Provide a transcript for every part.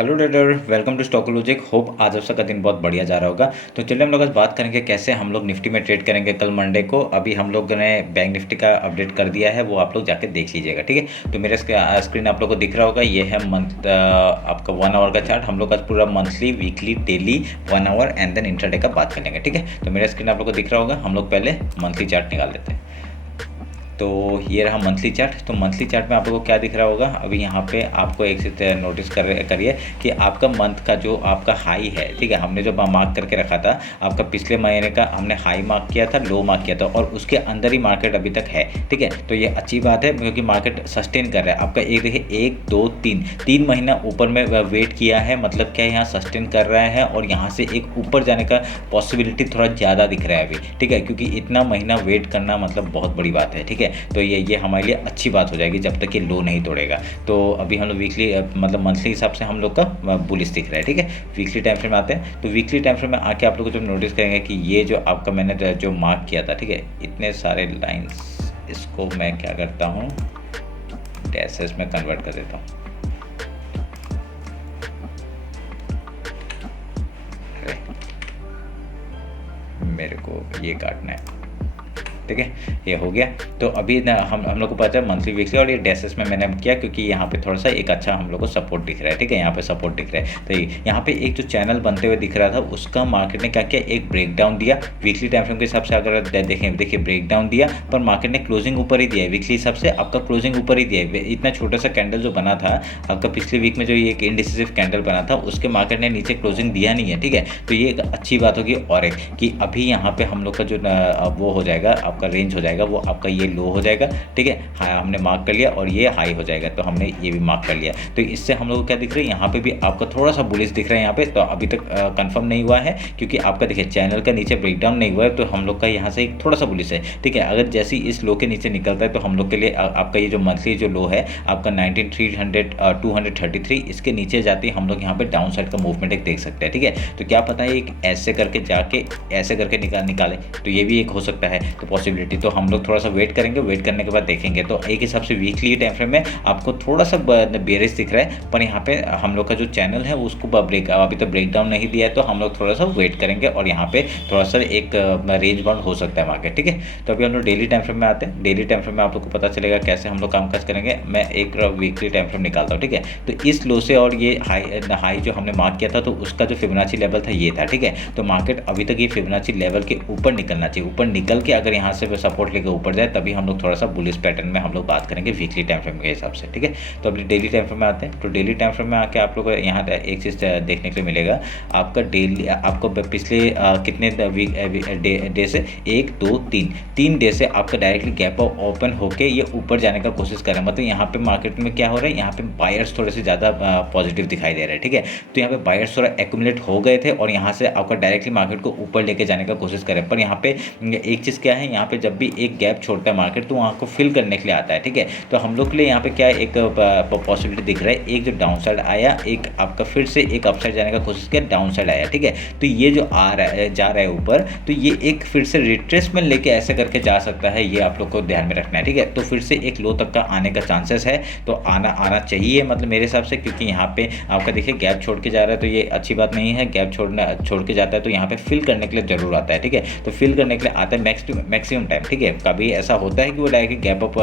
Hello trader, welcome to stock logic. Hope आज आप सबका दिन बहुत बढ़िया जा रहा होगा। तो चलिए हम लोग आज बात करेंगे कैसे हम लोग निफ्टी में ट्रेड करेंगे कल मंडे को। अभी हम लोग ने बैंक निफ्टी का अपडेट कर दिया है, वो आप लोग जाके देख लीजिएगा, ठीक है। तो मेरे स्क्रीन आप लोग को दिख रहा होगा, ये है मंथ आपका 1 आवर का चार्ट। हम लोग आज पूरा monthly, weekly, daily, 1 hour and then intraday का बात कर लेंगे, ठीक है। तो मेरा स्क्रीन आप लोग को दिख रहा होगा। हम लोग पहले मंथली चार्ट निकाल लेते हैं। तो ये रहा मंथली चार्ट। तो मंथली चार्ट में आप लोगों को क्या दिख रहा होगा, अभी यहाँ पे आपको एक चीज़ नोटिस करिए कि आपका मंथ का जो आपका हाई है, ठीक है, हमने जो मार्क करके रखा था, आपका पिछले महीने का हमने हाई मार्क किया था, लो मार्क किया था, और उसके अंदर ही मार्केट अभी तक है, ठीक है। तो ये अच्छी बात है क्योंकि मार्केट सस्टेन कर रहा है आपका। एक देखिए, 1 2 3 महीना ऊपर में वेट किया है, मतलब क्या यहाँ सस्टेन कर रहा है और यहाँ से एक ऊपर जाने का पॉसिबिलिटी थोड़ा ज़्यादा दिख रहा है अभी, ठीक है, क्योंकि इतना महीना वेट करना मतलब बहुत बड़ी बात है, ठीक है। तो ये हमारे लिए अच्छी बात हो जाएगी जब तक ये लो नहीं तोड़ेगा। तो अभी हम लोग वीकली मतलब मंथली हिसाब से हम लोग का बुलिश दिख रहा है, ठीक है। वीकली टाइम फ्रेम में आते हैं। तो वीकली टाइम फ्रेम में आके आप लोग जब नोटिस करेंगे कि ये जो आपका मैंने जो मार्क किया था, ठीक है, इतने सारे लाइन्स, इसको मैं क्या करता हूँ, डैशेस में कन्वर्ट कर देता हूँ। मेरे को ये काटना है, ठीक है, ये हो गया। तो अभी ना हम लोग को पता है मंथली, वीकली, और ये डैशेस में मैंने किया क्योंकि यहाँ पे थोड़ा सा एक अच्छा हम लोग को सपोर्ट दिख रहा है, ठीक है, यहाँ पे सपोर्ट दिख रहा है। तो यहाँ पे एक जो चैनल बनते हुए दिख रहा था, उसका मार्केट ने क्या किया, एक ब्रेक डाउन दिया। वीकली टाइम फ्रेम के हिसाब से अगर देखें, देखिए ब्रेक डाउन दिया, पर मार्केट ने क्लोजिंग ऊपर ही दिया है। वीकली हिसाब से आपका क्लोजिंग ऊपर ही दिया है। इतना छोटा सा कैंडल जो बना था आपका पिछले वीक में, जो ये एक इंडिसिसिव कैंडल बना था, उसके मार्केट ने नीचे क्लोजिंग दिया नहीं है, ठीक है। तो ये एक अच्छी बात होगी। और एक कि अभी यहाँ पे हम लोग का जो वो हो जाएगा, आपका रेंज हो जाएगा, वो आपका ये लो हो जाएगा, ठीक है। हाँ, हमने मार्क कर लिया, और ये हाई हो जाएगा, तो हमने ये भी मार्क कर लिया। तो इससे हम लोग को क्या दिख रहा है, यहाँ पे भी आपका थोड़ा सा बुलिश दिख रहा है यहाँ पे। तो अभी तक कंफर्म नहीं हुआ है क्योंकि आपका देखिए चैनल का नीचे ब्रेकडाउन नहीं हुआ है, तो हम लोग का यहाँ से एक थोड़ा सा बुलिश है, ठीक है। अगर जैसे ही इस लो के नीचे निकलता है तो हम लोग के लिए आपका ये जो मंथली जो लो है आपका 19,233, इसके नीचे जाते ही हम लोग यहाँ पे डाउन साइड का मूवमेंट एक देख सकते हैं, ठीक है। तो क्या पता है एक ऐसे करके जाके ऐसे करके निकाले, तो ये भी एक हो सकता है, तो पॉसिबिलिटी। तो हम लोग थोड़ा सा वेट करेंगे, वेट करने के बाद देखेंगे। तो एक हिसाब से वीकली टाइम फ्रेम में आपको थोड़ा सा बेरिश दिख रहा है, पर यहाँ पे हम लोग का जो चैनल है उसको अभी तो ब्रेक डाउन नहीं दिया है, तो हम लोग थोड़ा सा वेट करेंगे और यहाँ पे थोड़ा सा एक रेंज बाउंड हो सकता है मार्केट, ठीक है। तो अभी हम लोग डेली टाइम फ्रेम में आते हैं। डेली टाइम फ्रेम में आप लोग को पता चलेगा कैसे हम लोग कामकाज करेंगे। मैं एक वीकली टाइम फ्रेम निकालता हूँ, ठीक है। तो इस लो से और ये हाई जो हमने मार्क किया था, तो उसका जो फिबोनाची लेवल था ये था, ठीक है। तो मार्केट अभी तक ये फिबोनाची लेवल के ऊपर निकलना चाहिए। ऊपर निकल के अगर यहाँ से सपोर्ट लेकर ऊपर जाए, तभी हम लोग थोड़ा सा बुलिश पैटर्न में हम लोग बात करेंगे वीकली टाइम फ्रेम के हिसाब से, ठीक है। तो अभी डेली टाइम फ्रेम में आते हैं। तो डेली टाइम फ्रेम में आके आप लोग को यहाँ एक चीज़ देखने के लिए मिलेगा, आपका डेली आपको पिछले कितने डे से 1 2 3 डे से आपका डायरेक्टली गैप ओपन होके ये ऊपर जाने का कोशिश कर रहा है। मतलब यहाँ पे मार्केट में क्या हो रहा है, यहाँ पे बायर्स थोड़े से ज़्यादा पॉजिटिव दिखाई दे रहे हैं, ठीक है। तो यहाँ पे बायर्स थोड़ा एक्यूमुलेट हो गए थे और यहाँ से आपका डायरेक्टली मार्केट को ऊपर लेके जाने का कोशिश करें। पर यहाँ पे एक चीज़ क्या है, यहाँ पे जब भी एक गैप छोड़ता है मार्केट, तो वहाँ को फिल करने के लिए आता है, ठीक है। तो हम लोग के लिए यहाँ पे क्या एक पॉसिबिलिटी दिख रहा है, एक जो डाउन साइड आया, एक आपका फिर से एक अपसाइड जाने का कोशिश किया, डाउन साइड आया, ठीक है। तो ये जो आ रहा है, जा रहा है ऊपर, तो ये एक फिर से रिट्रेसमेंट लेके ऐसे करके जा सकता है, ये आप लोग को ध्यान में रखना है, ठीक है। तो फिर से एक लो तक का आने का चांसेस है, तो आना चाहिए मतलब मेरे हिसाब से, क्योंकि यहाँ पे आपका देखिए गैप छोड़ के जा रहा है, तो ये अच्छी बात नहीं है। गैप छोड़ के जाता है तो यहाँ पे फिल करने के लिए जरूर आता है, ठीक है। तो फिल करने के लिए आता है मैक्सिमम टाइम, ठीक है। कभी ऐसा होता है कि वो डायरेक्टली गैप अप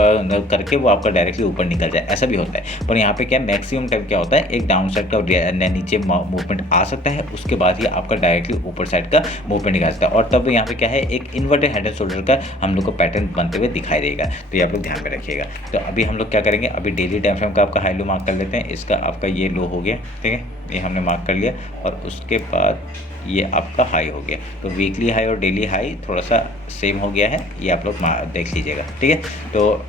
करके वो आपका डायरेक्टली ऊपर निकल जाए, ऐसा भी होता है। पर यहाँ पे क्या मैक्सिमम टाइम क्या होता है, एक डाउन साइड का नीचे मूवमेंट आ सकता है, उसके बाद ही आपका डायरेक्टली ऊपर साइड का मूवमेंट निकाल सकता है, और तब यहाँ पे क्या है, एक इन्वर्टेड हेड एंड शोल्डर का हम लोग को पैटर्न बनते हुए दिखाई देगा। तो ये आप लोग ध्यान में रखिएगा। तो अभी हम लोग क्या करेंगे, अभी डेली टाइम फ्रेम का आपका हाई लो मार्क कर लेते हैं। इसका आपका ये लो हो गया, ठीक है, ये हमने मार्क कर लिया, और उसके बाद ये आपका हाई हो गया। तो वीकली हाई और डेली हाई थोड़ा सा सेम हो गया है, ये आप लोग देख लीजिएगा, ठीक है। तो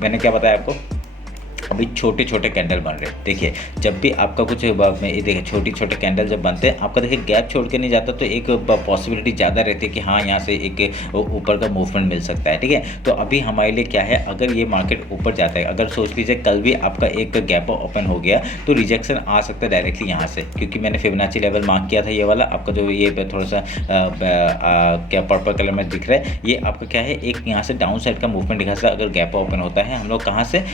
मैंने क्या बताया आपको, अभी छोटे छोटे कैंडल बन रहे हैं। देखिए जब भी आपका कुछ में देखिए छोटे छोटे कैंडल जब बनते हैं, आपका देखिए गैप छोड़ के नहीं जाता, तो एक पॉसिबिलिटी ज़्यादा रहती है कि हाँ यहाँ से एक ऊपर का मूवमेंट मिल सकता है, ठीक है। तो अभी हमारे लिए क्या है, अगर ये मार्केट ऊपर जाता है, अगर सोच लीजिए कल भी आपका एक गैप ओपन हो गया, तो रिजेक्शन आ सकता है डायरेक्टली यहाँ से, क्योंकि मैंने फिबोनाची लेवल मार्क किया था, ये वाला आपका जो ये थोड़ा सा क्या पर्पल कलर में दिख रहा है, ये आपका क्या है, एक यहाँ से डाउन साइड का मूवमेंट दिखा सकता है। अगर गैप ओपन होता है, हम लोग कहाँ से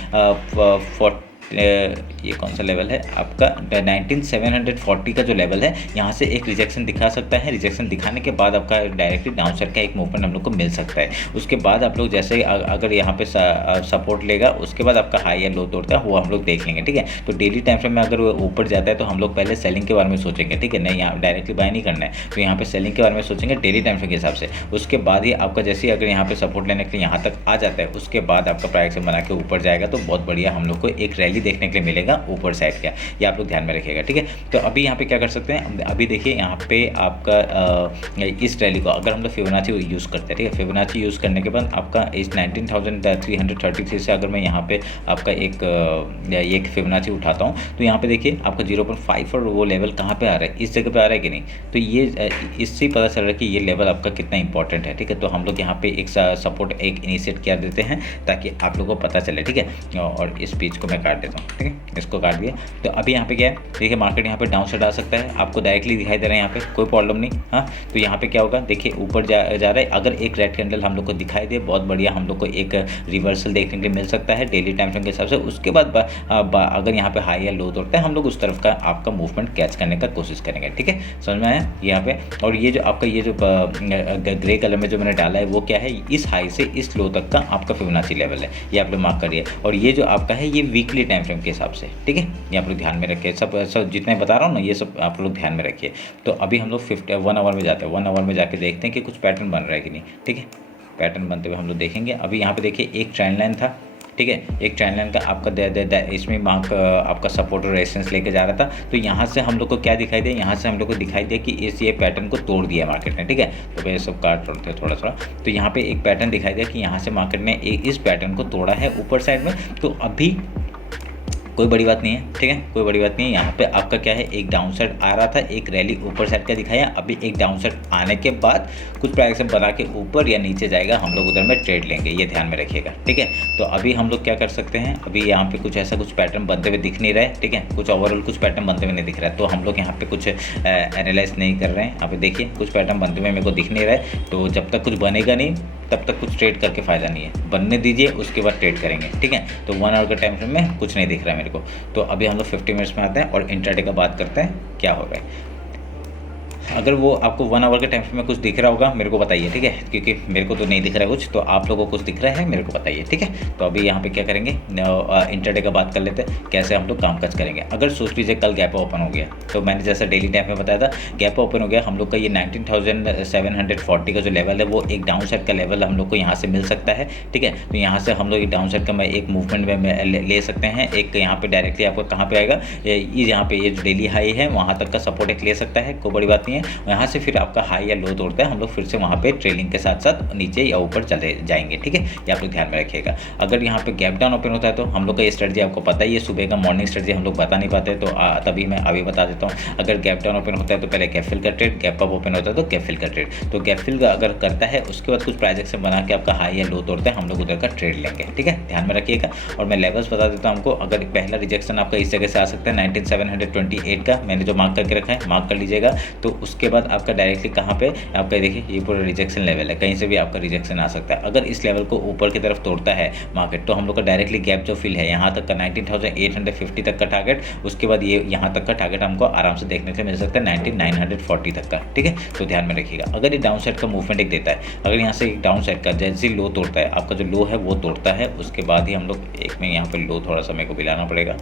ये कौन सा लेवल है आपका 19740 का जो लेवल है, यहाँ से एक रिजेक्शन दिखा सकता है। रिजेक्शन दिखाने के बाद आपका डायरेक्टली डाउन साइड का एक मूवमेंट हम लोग को मिल सकता है। उसके बाद आप लोग जैसे अगर यहाँ पे सपोर्ट लेगा, उसके बाद आपका हाई या लो तोड़ता है वो हम लोग देख लेंगे, ठीक है। तो डेली टाइम फ्रेम में अगर वो ऊपर जाता है तो हम लोग पहले सेलिंग के बारे में सोचेंगे, ठीक है। नहीं, यहाँ डायरेक्टली बाय नहीं करना है, तो यहाँ पे सेलिंग के बारे में सोचेंगे डेली टाइम फ्रेम के हिसाब से। उसके बाद ही आपका जैसे अगर यहाँ पे सपोर्ट लेने के लिए यहाँ तक आ जाता है, उसके बाद आपका प्राइस बना के ऊपर जाएगा तो बहुत बढ़िया हम लोग को एक रैली देखने के लिए मिलेगा ऊपर साइड का। ये आप लोग ध्यान में रखिएगा, ठीक है। तो अभी यहाँ पे क्या कर सकते हैं, अभी देखिए यहाँ पे आपका इस रैली को अगर हम लोग फिबोनाची यूज़ करते हैं, ठीक है। फिबोनाची यूज़ करने के बाद आपका इस 19,333 से अगर मैं यहाँ पे आपका एक फिबोनाची उठाता हूँ, तो यहाँ पे देखिए आपका 0.5 और वो लेवल कहाँ पे आ रहा है, इस जगह पे आ रहा है कि नहीं। तो ये इससे पता चल रहा है कि ये लेवल आपका कितना इंपॉर्टेंट है, ठीक है। तो हम लोग यहाँ पे एक सपोर्ट एक इनिशिएट कर देते हैं ताकि आप लोगों को पता चले, ठीक है। और इस पेज को मैं काट देता हूँ, ठीक है, इसको काट दिया। तो अभी यहाँ पे क्या है, देखिए मार्केट यहाँ पे डाउन साइड आ सकता है, आपको डायरेक्टली दिखाई दे रहा है यहाँ पे, कोई प्रॉब्लम नहीं। हाँ, तो यहाँ पे क्या होगा, देखिए ऊपर जा रहा है। अगर एक रेड कैंडल हम लोग को दिखाई दे, बहुत बढ़िया हम लोग को एक रिवर्सल देखने के लिए मिल सकता है डेली टाइम फ्रेम के हिसाब से। उसके बाद अगर यहाँ पे हाई या लो तोड़ता है, हम लोग उस तरफ का आपका मूवमेंट कैच करने का कोशिश करेंगे, ठीक है। समझ में आया यहाँ पे। और ये जो आपका ये जो ग्रे कलर में जो मैंने डाला है वो क्या है, इस हाई से इस लो तक का आपका फिबोनाची लेवल है, ये आप लोग मार्क करिए। और ये जो आपका है ये वीकली टाइम फ्रेम के हिसाब से, ठीक है। ये आप लोग ध्यान में रखिए, सब जितने बता रहा हूँ ना ये सब आप लोग ध्यान में रखिए। तो अभी हम लोग 1 आवर में जाते हैं, 1 आवर में जाके देखते हैं कि कुछ पैटर्न बन रहा है कि नहीं, ठीक है। पैटर्न बनते हुए हम लोग देखेंगे। अभी यहाँ पे देखिए एक ट्रेंड लाइन था, ठीक है। एक ट्रेंड लाइन का आपका इसमें मार्क आपका सपोर्ट और रेजिस्टेंस लेके जा रहा था। तो यहाँ से हम लोग को क्या दिखाई दिया, यहाँ से हम लोग को दिखाई दिया कि ये पैटर्न को तोड़ दिया मार्केट ने, ठीक है। तो ये सब काट रहे थे थोड़ा थोड़ा। तो यहाँ पे एक पैटर्न दिखाई दिया कि यहाँ से मार्केट ने इस पैटर्न को तोड़ा है ऊपर साइड में। तो अभी कोई बड़ी बात नहीं है, ठीक है, कोई बड़ी बात नहीं है। यहाँ पे आपका क्या है, एक डाउन साइड आ रहा था, एक रैली ऊपर साइड का दिखाया। अभी एक डाउन साइड आने के बाद कुछ प्राइस बना के ऊपर या नीचे जाएगा, हम लोग उधर में ट्रेड लेंगे, ये ध्यान में रखिएगा, ठीक है। तो अभी हम लोग क्या कर सकते हैं, अभी यहाँ पे कुछ ऐसा कुछ पैटर्न बनते हुए दिख नहीं रहा है, ठीक है। कुछ ओवरऑल कुछ पैटर्न बनते हुए नहीं दिख रहा है, तो हम लोग यहाँ पे कुछ एनालाइज नहीं कर रहे हैं। यहाँ पे देखिए कुछ पैटर्न बनते हुए मेरे को दिख नहीं रहा है। तो जब तक कुछ बनेगा नहीं तब तक कुछ ट्रेड करके फ़ायदा नहीं है, बनने दीजिए उसके बाद ट्रेड करेंगे, ठीक है। तो 1 आवर के टाइम फ्रेम में कुछ नहीं दिख रहा है मेरे को। तो अभी हम लोग 50 मिनट्स में आते हैं और इंट्राडे का बात करते हैं क्या हो रहा है। अगर वो आपको 1 आवर के टाइम फ्रेम में कुछ दिख रहा होगा मेरे को बताइए, ठीक है, क्योंकि मेरे को तो नहीं दिख रहा है कुछ। तो आप लोगों को कुछ दिख रहा है मेरे को बताइए, ठीक है। तो अभी यहाँ पे क्या करेंगे, इंट्राडे का बात कर लेते हैं, कैसे हम लोग काम काज करेंगे। अगर सोच लीजिए कल गैप ओपन हो गया, तो मैंने जैसा डेली टाइम में बताया था, गैप ओपन हो गया, हम लोग का ये 19,740 का जो लेवल है वो एक डाउन साइड का लेवल हम लोग को यहाँ से मिल सकता है, ठीक है। तो यहाँ से हम लोग एक डाउन साइड का एक मूवमेंट में ले सकते हैं। एक यहाँ पे डायरेक्टली आपको कहाँ पे आएगा, यहाँ पे ये जो डेली हाई है वहाँ तक का सपोर्ट एक ले सकता है, कोई बड़ी बात नहीं है। यहाँ से फिर आपका हाई या लो तोड़ता है, हम लोग फिर से वहाँ पे ट्रेलिंग के साथ साथ नीचे या ऊपर चले जाएंगे, ठीक है। ये आप लोग ध्यान में रखिएगा। अगर यहाँ पे गैप डाउन ओपन होता है तो हम लोग का ये स्ट्रेटजी आपको पता ही है, सुबह का मॉर्निंग स्ट्रेटजी हम लोग बता नहीं पाते, तो तभी मैं अभी बता देता हूँ। अगर गैप डाउन ओपन होता है तो पहले गैप फिल का ट्रेड, गैप अप ओपन होता है तो गैप फिल का ट्रेड। तो गैप फिल का अगर करता है उसके बाद कुछ प्राइस एक्शन बना के आपका हाई या लो तोड़ता है, हम लोग उधर का ट्रेड लेंगे, ठीक है, ध्यान में रखिएगा। और मैं लेवल्स बता देता हूँ हमको। अगर पहला रिजेक्शन आपका इस जगह से आ सकता है 19,728 का, मैंने जो मार्क करके रखा है मार्क कर लीजिएगा। तो उसके बाद आपका डायरेक्टली कहाँ पे आपका देखिए ये पूरा रिजेक्शन लेवल है, कहीं से भी आपका रिजेक्शन आ सकता है। अगर इस लेवल को ऊपर की तरफ तोड़ता है मार्केट, तो हम लोग का डायरेक्टली गैप जो फिल है यहाँ तक का 19,850 तक का टारगेट, उसके बाद ये यहाँ तक का टारगेट हमको आराम से देखने से मिल सकता है 19,940 तक का, ठीक है। तो ध्यान में रखिएगा। अगर ये डाउन साइड का मूवमेंट एक देता है, अगर यहाँ से एक डाउन साइड का जैसे लो तोड़ता है, आपका जो लो है वो तोड़ता है, उसके बाद ही हम लोग एक में यहाँ पर लो थोड़ा सा मेरे को मिलाना पड़ेगा,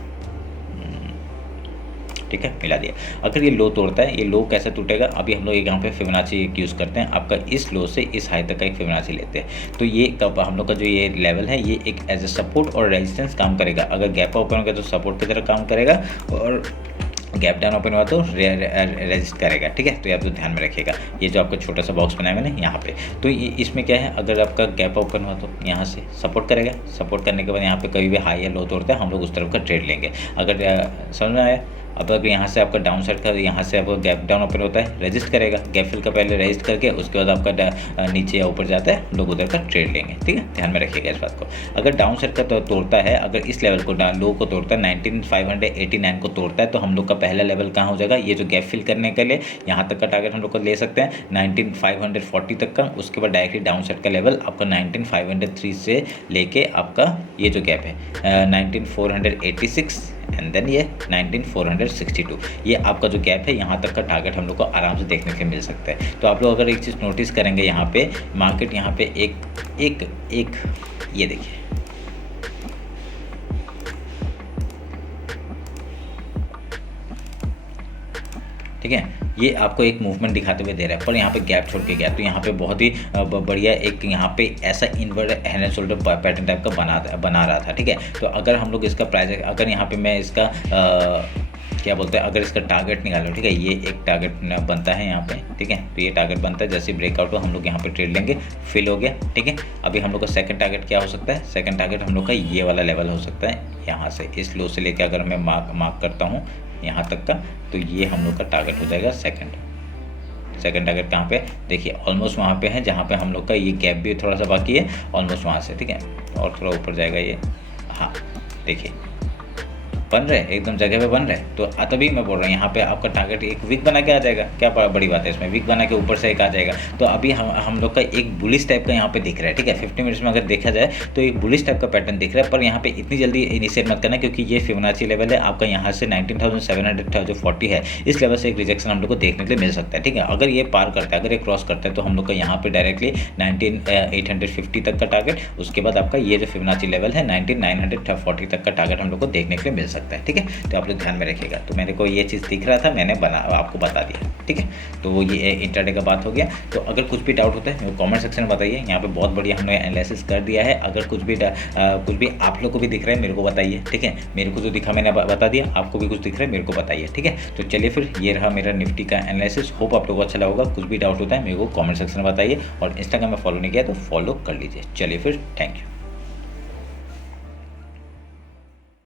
ठीक है, मिला दिया। अगर ये लो तोड़ता है, ये लो कैसे टूटेगा, अभी हम लोग यहाँ पे फिबोनाची यूज़ करते हैं। आपका इस लो से इस हाई तक का एक फिबोनाची लेते हैं। तो ये कब हम लोग का जो ये लेवल है ये एक एज ए सपोर्ट और रेजिस्टेंस काम करेगा। अगर गैप ओपन होगा तो सपोर्ट की तरह काम करेगा, और गैप डाउन ओपन हुआ तो रेजिस्ट करेगा, ठीक है। तो ये आप तो ध्यान में रखिएगा। ये जो आपका छोटा सा बॉक्स बनाया मैंने यहाँ पे, तो इसमें क्या है, अगर आपका गैप ओपन हुआ तो यहाँ से सपोर्ट करेगा, सपोर्ट करने के बाद यहाँ पे कभी भी हाई या लो तोड़ता है, हम लोग उस तरफ का ट्रेड लेंगे। अगर समझ में आया, अब अगर यहाँ से आपका डाउन साइड का यहाँ से आपका गैप डाउन ओपन होता है, रजिस्ट करेगा, गैप फिल का पहले रजिस्ट करके उसके बाद आपका नीचे या ऊपर जाता है, लोग उधर का ट्रेड लेंगे। ठीक है, ध्यान में रखिएगा इस बात को। अगर डाउन साइड का तोड़ता है, अगर इस लेवल को लो को तोड़ता है 19589 को तोड़ता है, तो हम लोग का पहला लेवल कहाँ हो जाएगा, ये जो गैप फिल करने के लिए यहाँ तक का टारगेट हम लोग को ले सकते हैं 19540 तक का। उसके बाद डायरेक्टली डाउन साइड का लेवल आपका 19503 से लेके आपका ये जो गैप है 19486 एंड देन ये 19462, ये आपका जो गैप है यहाँ तक का टारगेट हम लोग को आराम से देखने के लिए मिल सकता है। तो आप लोग अगर एक चीज़ नोटिस करेंगे, यहाँ पे मार्केट यहाँ पे एक ये देखिए, ठीक है, ये आपको एक मूवमेंट दिखाते हुए दे रहा है, पर यहाँ पे गैप छोड़ के गया, तो यहाँ पे बहुत ही बढ़िया एक यहाँ पे ऐसा inward head and shoulder pattern type का बना रहा था। ठीक है, तो अगर हम लोग इसका प्राइस, अगर यहाँ पे मैं इसका क्या बोलते हैं, अगर इसका टारगेट निकालो, ठीक है, ये एक टारगेट बनता है यहाँ पे। ठीक है, तो ये टारगेट बनता है, जैसे ब्रेकआउट हो हम लोग यहाँ पे ट्रेड लेंगे, फिल हो गया। ठीक है, अभी हम लोग का सेकंड टारगेट क्या हो सकता है, सेकंड टारगेट हम लोग का ये वाला लेवल हो सकता है, यहाँ से इस लो से लेके अगर मैं मार्क करता हूँ यहाँ तक का, तो ये हम लोग का टारगेट हो जाएगा सेकंड टारगेट कहाँ पे, देखिए ऑलमोस्ट वहाँ पे है जहाँ पे हम लोग का ये गैप भी थोड़ा सा बाकी है, ऑलमोस्ट वहाँ से। ठीक है, और थोड़ा ऊपर जाएगा ये, हाँ देखिए बन रहे एकदम जगह पे बन रहे। तो तभी मैं बोल रहा हूँ यहाँ पे आपका टारगेट एक वीक बना के आ जाएगा, क्या बड़ी बात है इसमें, वीक बना के ऊपर से एक आ जाएगा। तो अभी हम लोग का एक बुलिश टाइप का यहाँ पे दिख रहा है। ठीक है, 50 मिनट्स में अगर देखा जाए तो एक बुलिश टाइप का पैटर्न दिख रहा है, पर यहाँ पे इतनी जल्दी इनिशिएट मत करना, क्योंकि ये फिबोनाची लेवल है आपका, यहाँ से 19,740 है, इस लेवल से एक रिजेक्शन हम लोग को देखने के लिए मिल सकता है। ठीक है, अगर ये पार करता है, अगर ये क्रॉस करता है, तो हम लोग का यहाँ पे डायरेक्टली 19,850 तक का टारगेट, उसके बाद आपका ये जो फिबोनाची लेवल है 19,940 तक का टारगेट हम लोग को देखने के लिए मिल सकता है। ठीक है, तो आप लोग ध्यान में रखिएगा। तो मेरे को ये चीज़ दिख रहा था, मैंने आपको बता दिया। ठीक है, तो ये इंट्राडे का बात हो गया। तो अगर कुछ भी डाउट होता है कमेंट सेक्शन में बताइए, यहाँ पे बहुत बढ़िया हमने एनालिसिस कर दिया है। अगर कुछ भी आप लोग को भी दिख रहा है मेरे को बताइए। ठीक है, मेरे को जो दिखा मैंने बता दिया, आपको भी कुछ दिख रहा है मेरे को बताइए। ठीक है, तो चलिए फिर ये रहा मेरा निफ्टी का एनालिसिस। होप आप लोगों को अच्छा लगा होगा। कुछ भी डाउट होता है मेरे को कॉमेंट सेक्शन में बताइए, और इंस्टाग्राम में फॉलो नहीं किया तो फॉलो कर लीजिए। चलिए फिर, थैंक यू।